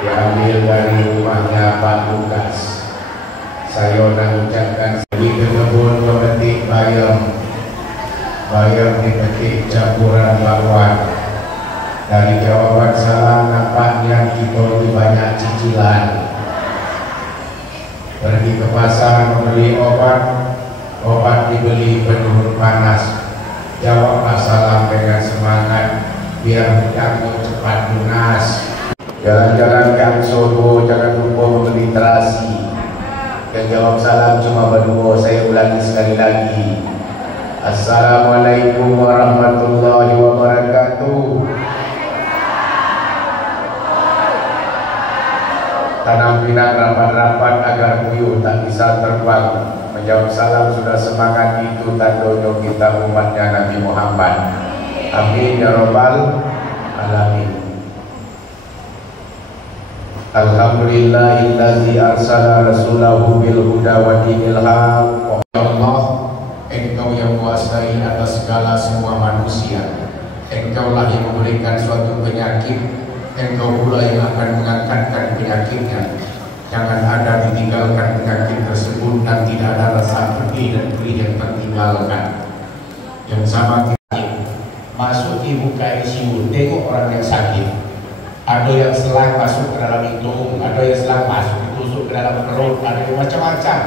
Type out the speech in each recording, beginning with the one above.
Diambil dari rumahnya Pak Lukas. Saya nak ucapkan pergi ke kebun memetik bayam. Bayam dipetik campuran bakwan. Dari jawaban salam nampaknya kita itu banyak cicilan. Pergi ke pasar membeli obat. Obat dibeli penurun panas. Jawablah salam dengan semangat biar hutangmu cepat lunas. Jalan-jalan Gang Solo, jangan lupa membeli terasi. Yang jawab salam cuma berdua, saya ulangi sekali lagi. Assalamualaikum warahmatullahi wabarakatuh. Tanam pinang rapat-rapat agar puyuh tak bisa terbang. Menjawab salam sudah semangat, itu tandanya kita umatnya Nabi Muhammad. Amin ya rabbal alamin. Alhamdulillahillazi arsala rasulahu bil huda wa dinil haq. Ya Allah, Engkau yang menguasai atas segala semua manusia. Engkaulah yang memberikan suatu penyakit, Engkau pula yang akan mengangkatkan penyakitnya. Jangan ada ditinggalkan penyakit tersebut dan tidak ada rasa pedih dan perih yang tertinggalkan. Yang sama kita masuk ibu ke ICU, tengok orang yang sakit. Ada yang selang masuk ke dalam hidung, ada yang selang masuk ditusuk ke dalam perut, ada yang macam-macam.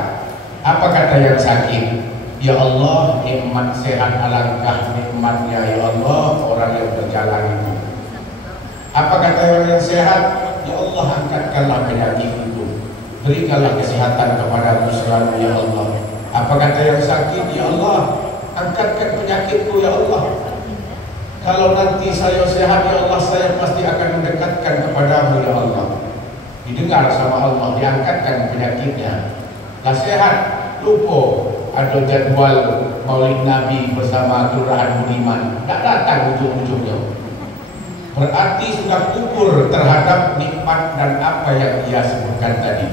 Apa kata yang sakit? Ya Allah, nikmat sehat, alangkah nikmatnya ya Allah orang yang berjalan itu. Apa kata orang yang sehat? Ya Allah, angkatkanlah penyakit itu, berikanlah kesehatan kepadaku selalu ya Allah. Apa kata yang sakit? Ya Allah, angkatkan penyakitku ya Allah. Kalau nanti saya sehat ya Allah, saya pasti akan mendekatkan kepadamu ya Allah. Didengar sama Allah, diangkatkan penyakitnya. Lah sehat, lupa ada jadwal Maulid Nabi bersama Kelurahan Budiman, tak datang ujung-ujungnya. Berarti sudah kubur terhadap nikmat dan apa yang ia sebutkan tadi.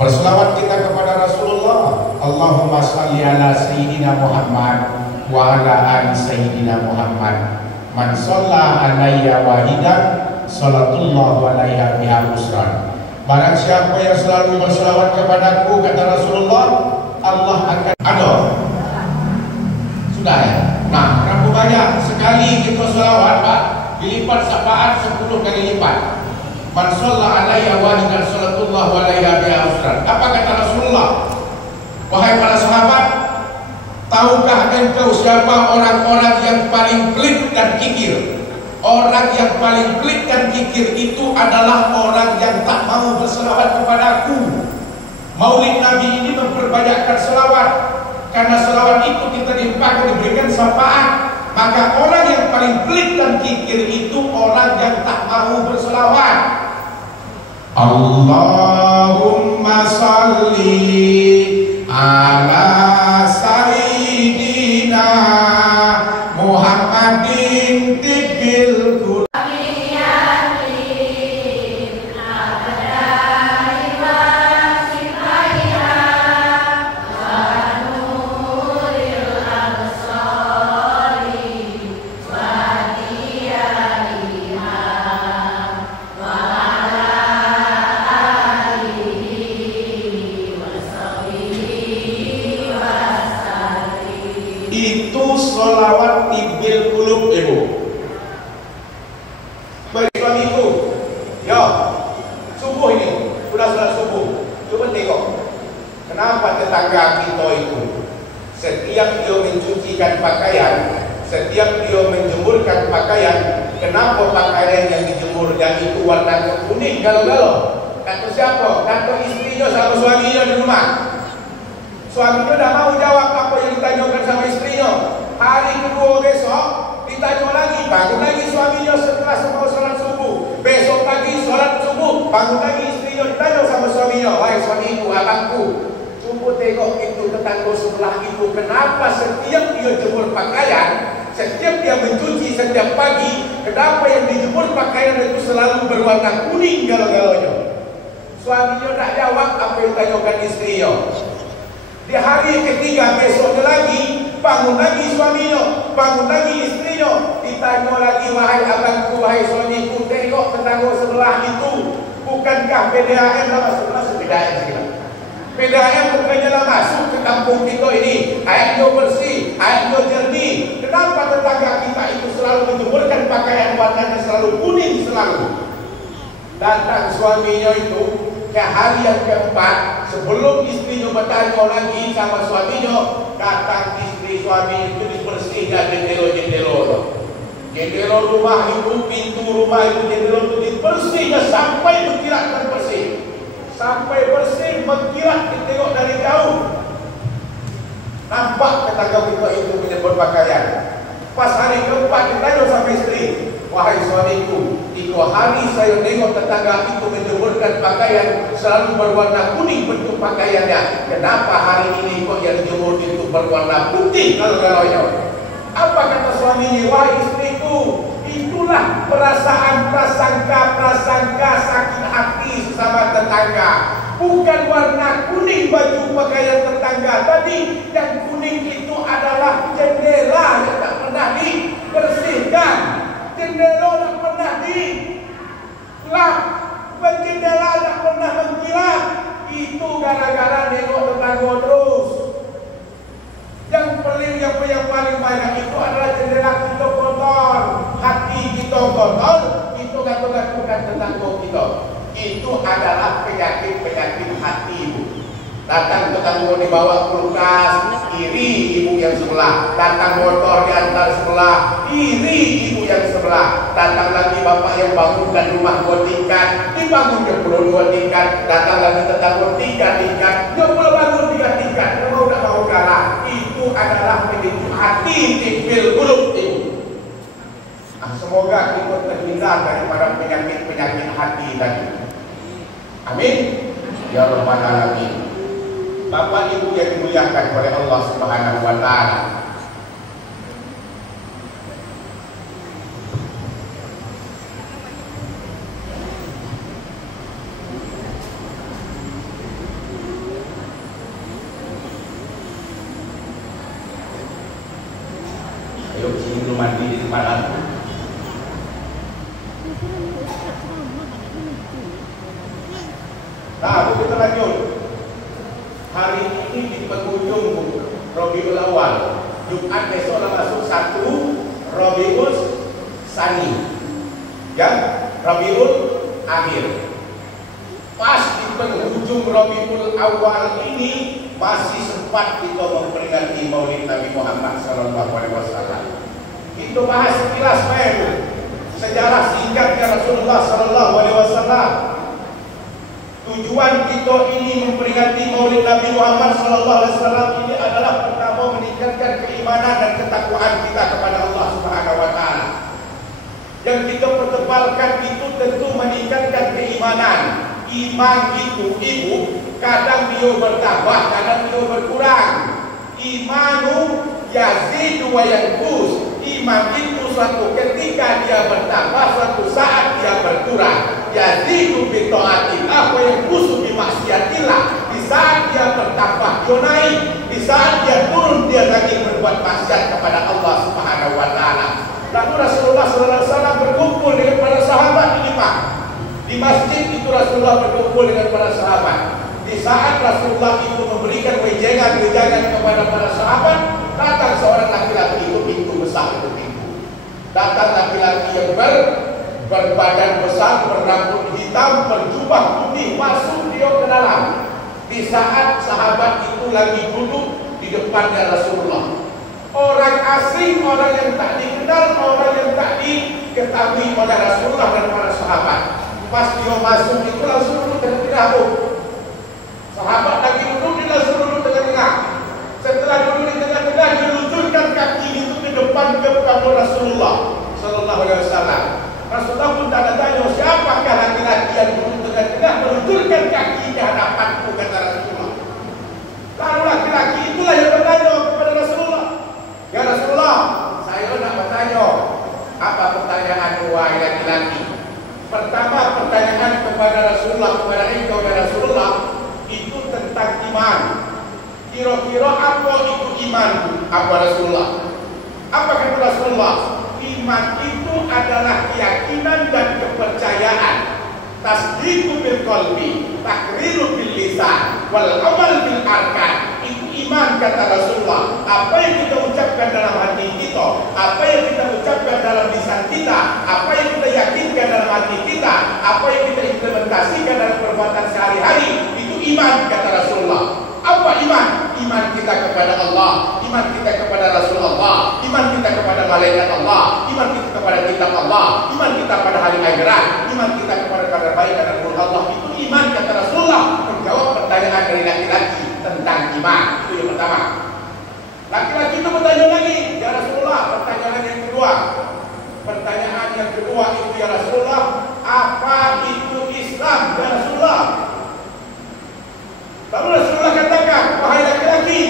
Berselawat kita kepada Rasulullah. Allahumma salli ala Sayyidina Muhammad wa ala ali Sayyidina Muhammad. Man shalla alayya wahidan salatullahu alaiha biha usran. Barang siapa yang selalu berselawat kepadaku, kata Rasulullah, Allah akan ada. Sudah ya? Nah, berapa banyak sekali kita selawat Pak? Dilipat syafaat 10 kali lipat. Man shalla alayya wahidan salatullahu alaiha biha usran. Apa kata Rasulullah? Wahai para sahabat, tahukah engkau siapa orang-orang yang paling pelit dan kikir? Orang yang paling pelit dan kikir itu adalah orang yang tak mau berselawat kepadaku. Maulid Nabi ini memperbanyakkan selawat, karena selawat itu kita dipakai diberikan syafaat. Maka orang yang paling pelit dan kikir itu orang yang tak mau berselawat. Allahumma salli ala Sayyidina Muhammadin tibbil qulub. Itu sholawat tibil kulub ibu. Bagi suamiku, ya subuh ini sudah subuh. Coba tengok, kenapa tetangga kita itu setiap dia mencucikan pakaian, setiap dia menjemurkan pakaian, kenapa pakaian yang dijemurnya itu warna kuning galau-galau? Kata siapa? Kata istrinya sama suaminya di rumah. Suaminya dah mau jawab apa yang ditanyakan sama istrinya. Hari kedua besok ditanya lagi, bangun lagi suaminya setelah semua sholat subuh. Besok lagi sholat subuh bangun lagi istrinya ditanya sama suaminya, wahai suamiku, abangku, coba tengok itu tetangga sebelah itu, kenapa setiap dia jemur pakaian, setiap dia mencuci setiap pagi, kenapa yang dijemur pakaian itu selalu berwarna kuning galau-galaunya? Suaminya tak jawab apa yang ditanyakan istrinya. Di hari ketiga besoknya lagi, bangun lagi suaminya, bangun lagi istrinya, ditanya lagi, wahai abangku, wahai suamiku, tengok tetangga sebelah itu, bukankah PDAM lah masuk? PDAM sekitar. PDAM bukannya lah masuk ke kampung kita ini, airnya bersih, airnya jernih. Kenapa tetangga kita itu selalu menjemurkan pakaian warnanya selalu kuning selalu? Datang suaminya itu ke hari yang keempat, sebelum istrinya bertanya lagi sama suaminya, datang istri suami itu dibersihkan jendela rumah itu, pintu rumah itu, jendela itu dibersihkan sampai berkilat bersih, sampai bersih berkilat. Ditengok dari jauh, nampak tetangga kita itu punya berpakaian. Pas hari keempat ditanya sama istri, wahai suamiku, 3 hari saya tengok tetangga itu menjemurkan pakaian selalu berwarna kuning bentuk pakaiannya. Kenapa hari ini kok yang jemur itu berwarna putih kalau-kalaunya? Apa kata suaminya? Wahai istriku, itulah perasaan prasangka sakit hati sesama tetangga. Bukan warna kuning baju pakaian tetangga tadi, yang kuning itu adalah jendela yang tak pernah dibersihkan. Jendela tak pernah dilap, jendela tak pernah mengkilat. Itu gara-gara nengok tetangga terus. Yang paling banyak itu adalah jendela kita kotor, hati kita kotor, itu gatuh-gatuhkan tetangga kita. Itu adalah penyakit hati. Datang tetangga dibawa kulkas, iri ibu yang sebelah. Datang motor diantar sebelah, iri ibu yang sebelah. Datang lagi bapak yang bangunkan rumah 2 tingkat, dibangun ke 2 tingkat. Datang lagi tetangga 3 tingkat, dia pula bangun 3 tingkat. Mau tak mau kalah. Itu adalah penyakit hati, tipil gulung ibu. Semoga kita terhindar daripada penyakit hati tadi. Amin. Ya Rabbal Alamin. Bapak Ibu yang dimuliakan oleh Allah Subhanahu wa taala. Ayo sini belum mandi di tempat. Nah, kita lanjut. Hari ini di penghujung Rabiul Awal, Jumat besok masuk 1 Rabiul Tsani, ya, Rabiul Akhir. Pas di penghujung Rabiul Awal ini masih sempat kita memperingati Maulid Nabi Muhammad SAW. Kita bahas sekilas sejarah singkatnya Rasulullah SAW. Tujuan kita ini memperingati Maulid Nabi Muhammad SAW ini adalah pertama meningkatkan keimanan dan ketakwaan kita kepada Allah Subhanahu wa taala. Yang kita pertebalkan itu tentu meningkatkan keimanan. Iman itu ibu, kadang dia bertambah, kadang dia berkurang. Imanu yazidu wa yanqus. Iman itu suatu ketika dia bertambah, suatu saat dia berkurang. Yazidu bi taatillah wa yanqusu bi maksiatillah. Di saat dia bertambah dia naik, di saat dia turun dia lagi berbuat maksiat kepada Allah Subhanahu wa taala. Lalu Rasulullah SAW berkumpul dengan para sahabat ini Pak. Di masjid itu Rasulullah berkumpul dengan para sahabat. Di saat Rasulullah itu memberikan wejangan kepada para sahabat, datang seorang laki-laki itu pintu besar itu pintu. Datang laki-laki yang berbadan besar, berambut hitam, berjubah putih, masuk dia ke dalam. Di saat sahabat itu lagi duduk di depannya Rasulullah. Orang asing, orang yang tak dikenal, orang yang tak diketahui oleh Rasulullah dan para sahabat. Pas dia masuk itu langsung duduk tengah-tengah. Sahabat lagi duduk, dia langsung duduk tengah-tengah. Setelah duduk di tengah-tengah, diluncurkan kaki itu ke depan kepada Rasulullah Sallallahu Alaihi Wasallam. Rasulullah pun tak tanya siapakah laki-laki yang duduk iman. Kira-kira apa itu iman? Apa Rasulullah? Apa kata Rasulullah? Iman itu adalah keyakinan dan kepercayaan. Tasdiqu bil qalbi, takriru bil lisan, wal amal bil arkan. Itu iman kata Rasulullah. Apa yang kita ucapkan dalam hati kita, apa yang kita ucapkan dalam lisan kita, apa yang kita yakinkan dalam hati kita, apa yang kita implementasikan dalam perbuatan sehari-hari, itu iman kata Rasulullah. Apa iman? Iman kita kepada Allah, iman kita kepada Rasulullah, iman kita kepada malaikat Allah, iman kita kepada kitab Allah, iman kita pada hari akhirat, iman kita kepada kabar baik dan hukum Allah. Itu iman kata Rasulullah. Menjawab pertanyaan dari laki-laki tentang iman. Itu yang pertama. Laki-laki itu bertanya lagi, ya Rasulullah. Pertanyaan yang kedua. Pertanyaan yang kedua itu, ya Rasulullah, apa itu Islam, ya Rasulullah? Lalu Rasulullah katakan, wahai laki-laki,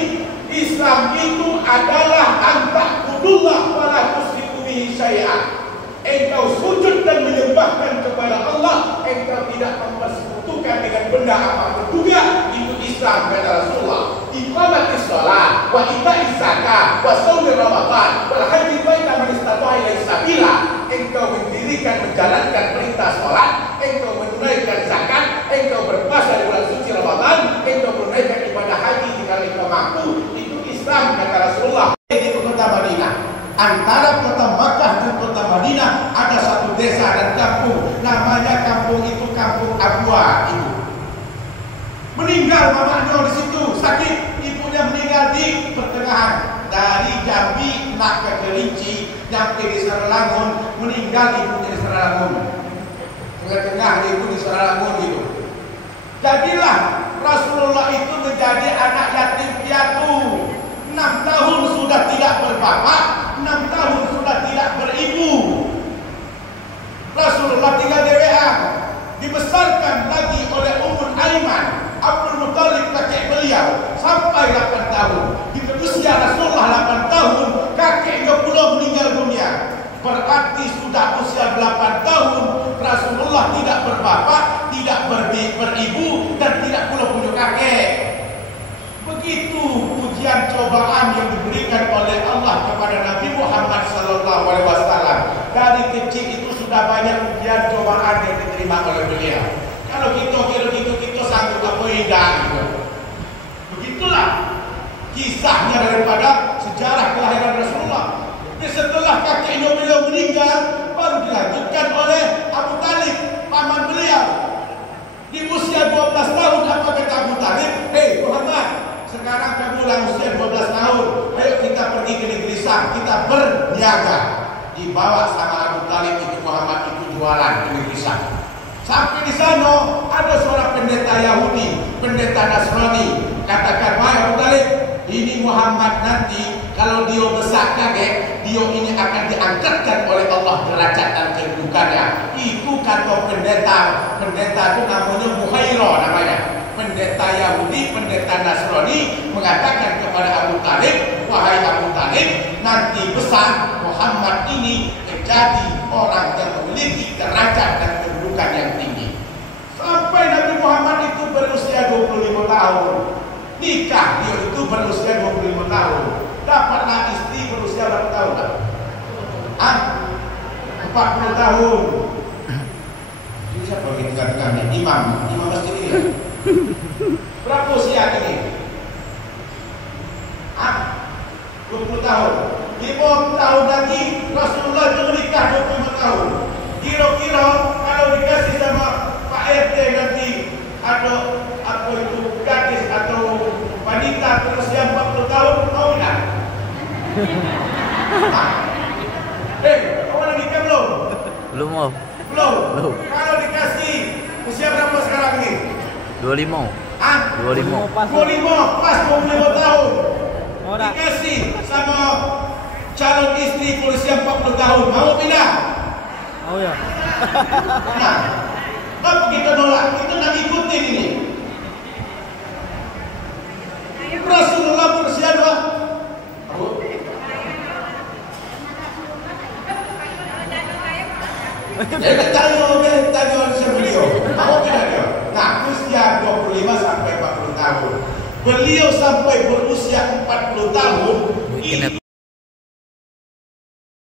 Islam itu adalah anta'budullah wa la tusyriku bihi syai'an. Engkau sujud dan menyembahkan kepada Allah, engkau tidak mempersekutukan dengan benda apapun juga. Itu Islam kata Rasulullah. Iqamatis shalah wa ita'iz zakah wa shaumi ramadan wal haji baita man istata'a ilaihi sabila. Engkau mendirikan, menjalankan perintah salat, engkau menunaikan zakat, engkau berpuasa di bulan suci Ramadan, engkau menunaikan ibadah haji jika engkau mampu. Itu Islam kata Rasulullah. Di kota Madinah, antara kota Makkah dan kota Madinah ada satu desa dan kampung, namanya kampung itu kampung Abwa. Itu meninggal mamanya di situ, sakit, ibunya meninggal di pertengahan dari Jambi nak ke Kerinci, nyampe di Saralangun, meninggal ibunya di Saralangun, tengah-tengah ibu di Saralangun itu. Jadilah Rasulullah itu menjadi anak yatim piatu. 6 tahun sudah tidak berbapak, 6 tahun sudah tidak beribu. Rasulullah tinggal di WA, dibesarkan lagi oleh Ummul Aiman, Abdul Muthalib kakek beliau, sampai 8 tahun. Di usia Rasulullah 8 tahun, kakeknya pula meninggal dunia. Berarti sudah usia 8 tahun Rasulullah tidak berbapak, tidak beribu, dan tidak pula punya kakek. Begitu ujian cobaan yang diberikan oleh Allah kepada Nabi Muhammad SAW. Dari kecil itu sudah banyak ujian cobaan yang diterima oleh beliau. Kalau kita sanggup apa indah gitu. Begitulah kisahnya daripada sejarah kelahiran Rasulullah. Setelah kakeknya beliau meninggal, baru dilanjutkan oleh Abu Talib, paman beliau. Di usia 12 tahun, apa kata Abu Talib? Hei Muhammad, sekarang kamu udah usia 12 tahun, ayo kita pergi ke negeri Syam, kita berniaga. Dibawa sama Abu Talib itu Muhammad itu jualan ke negeri Syam. Sampai di sana ada seorang pendeta Yahudi, pendeta Nasrani. Katakan, wahai Abu Talib, ini Muhammad nanti kalau dia besar kakek, dia ini akan diangkatkan oleh Allah derajat dan kedudukannya. Itu kata pendeta itu namanya Muhaira namanya. Pendeta Yahudi, pendeta Nasrani mengatakan kepada Abu Talib, wahai Abu Talib, nanti besar Muhammad ini menjadi orang yang memiliki derajat dan kedudukan yang tinggi. Sampai Nabi Muhammad itu berusia 25 tahun. Nikah dia itu berusia 25 tahun. Dapatlah istri berusia berapa tahun? 40 tahun. Ini siapa yang dikatakan? Imam masjid ini ya? Berapa usia ini? 20 tahun. 5 tahun lagi Rasulullah itu menikah 25 tahun. Kira-kira kalau dikasih sama Pak RT nanti ada apa itu gadis atau wanita berusia 40 tahun, mau tidak? Kamu nikah belum? Belum. Belum. Kalau dikasih usia berapa sekarang ini? 25. 25. Pas 25 tahun. Dikasih sama calon istri berusia 40 tahun, mau tidak? Mau ya. Nah, kenapa kita nolak? Kita nak ikutin ini. Rasulullah berusia 2. Tanya sama beliau. Mau tidak dia? Nah, usia 25 sampai 40 tahun. beliau sampai berusia 40 tahun Mungkin